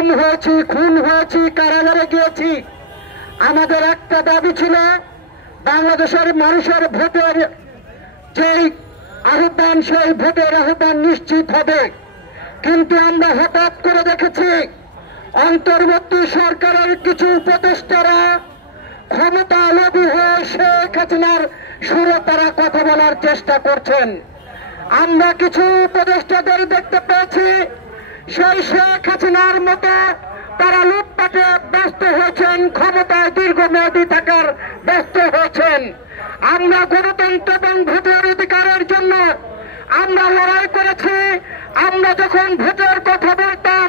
গুম হয়েছি, খুন হয়েছি, কারাগারে গিয়েছি। আমাদের একটা দাবি ছিল বাংলাদেশের মানুষের ভোটের যেই আহ্বান, সেই ভোটের আহ্বান নিশ্চিত হবে। কিন্তু আমরা হঠাৎ করে দেখেছি অন্তর্বর্তী সরকারের কিছু উপদেষ্টারা ক্ষমতা লোভী হয়ে শেখ হাসিনার সুরে তারা কথা বলার চেষ্টা করছেন। আমরা কিছু উপদেষ্টাদের দেখতে পেয়েছি সেই শেখ হাসিনার মতো তারা লুটপাটে ব্যস্ত হয়েছেন, ক্ষমতায় দীর্ঘমেয়াদী থাকার ব্যস্ত হয়েছেন। আমরা গণতন্ত্র এবং ভোটের অধিকারের জন্য আমরা লড়াই করেছি। আমরা যখন ভোটের কথা বলতাম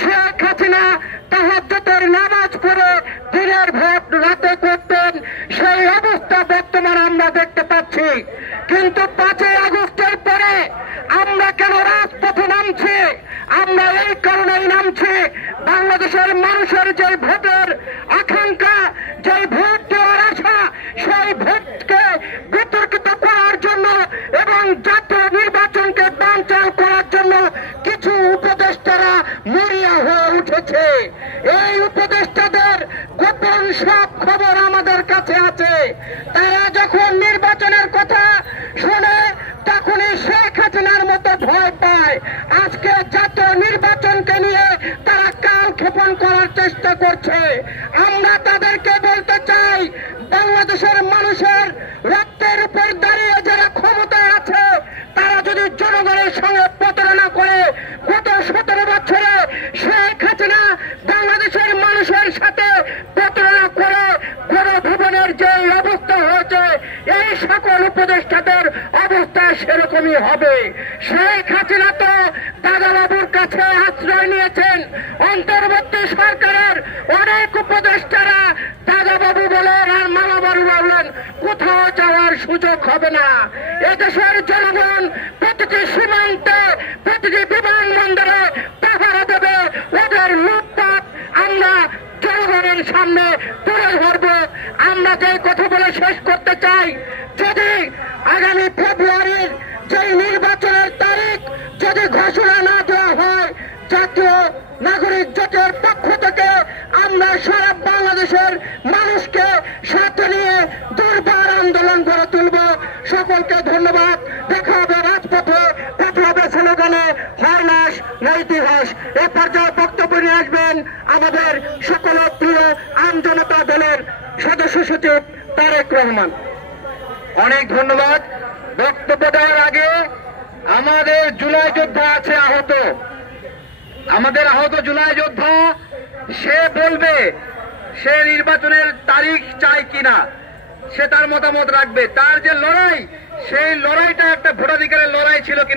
শেখ হাসিনা তাহাজ্জুদের নামাজ পড়ে দিনের ভোট রাতে করতেন, সেই অবস্থা বর্তমানে আমরা দেখতে পাচ্ছি। কিন্তু 5ই আগস্টের পরে আমরা কেন রাজপথে নামছি? আমরা এই কারণেই নামছি, বাংলাদেশের মানুষের যে ভোটের আকাঙ্ক্ষা, যে ভোট দেওয়ার আশা, সেই ভোটকে বিতর্কিত করার জন্য এবং জাতীয় নির্বাচনকে বানচাল করার জন্য কিছু উপদেষ্টারা মরিয়া হয়ে উঠেছে। এই উপদেষ্টাদের গোপন সব খবর আমাদের কাছে আছে। তারা যখন নির্বাচনের কথা শুনে তখনই শেখ হাসিনার মতো ভয় পায়। আজকে জাতীয় নির্বাচনকে নিয়ে তারা কালক্ষেপণ করার চেষ্টা করছে। আমরা তাদেরকে বলতে চাই, বাংলাদেশের মানুষের রক্তের উপর দাঁড়িয়ে যারা ক্ষমতায় আছে তারা যদি জনগণের সঙ্গে প্রতারণা করে, গত 17 বছরে শেখ হাসিনা বাংলাদেশের মানুষের সাথে প্রতারণা করে গণভবনের যে অবস্থা হয়েছে, এই সকল উপদেষ্টাদের অবস্থা সেরকমই হবে। শেখ হাসিনা তো দাদাবাবুর কাছে আশ্রয় নিয়েছেন। অন্তর্বর্তী সরকারের অনেক উপদেষ্টারা দাদাবাবু বলেন আর মামাবাবু বলেন, কোথাও যাওয়ার সুযোগ হবে না। এদেশের জনগণ প্রতিটি সীমান্তে, প্রতিটি বিমানবন্দরে পাহারা দেবে। ওদের লুটপাট আমরা জনগণের সামনে তুলে ধরব। আমরা যে কথা বলে শেষ করতে চাই, যদি আগামী ফেব্রুয়ারির যে নির্বাচনের তারিখ যদি ঘোষণা না দেওয়া হয়, জাতীয় নাগরিক জোটের পক্ষ থেকে আমরা সারা বাংলাদেশের মানুষকে সাথে নিয়ে দুর্বার আন্দোলন গড়ে তুলব। সকলকে ধন্যবাদ। দেখা হবে রাজপথে, কথা হবে স্লোগানে, হরলাস না ইতিহাস। এ পর্যায়ে বক্তব্য নিয়ে আসবেন আমাদের সকল প্রিয় আমজনতা দলের সদস্য সচিব তারেক রহমান। অনেক ধন্যবাদ। বক্তব্য দেওয়ার আগে আমাদের জুলাই যোদ্ধা আছে আহত, আমাদের আহত জুলাই যোদ্ধা, সে বলবে সে নির্বাচনের তারিখ চায় কিনা, সে তার মতামত রাখবে। তার যে লড়াই, সেই লড়াইটা একটা ভোটাধিকারের লড়াই ছিল কিনা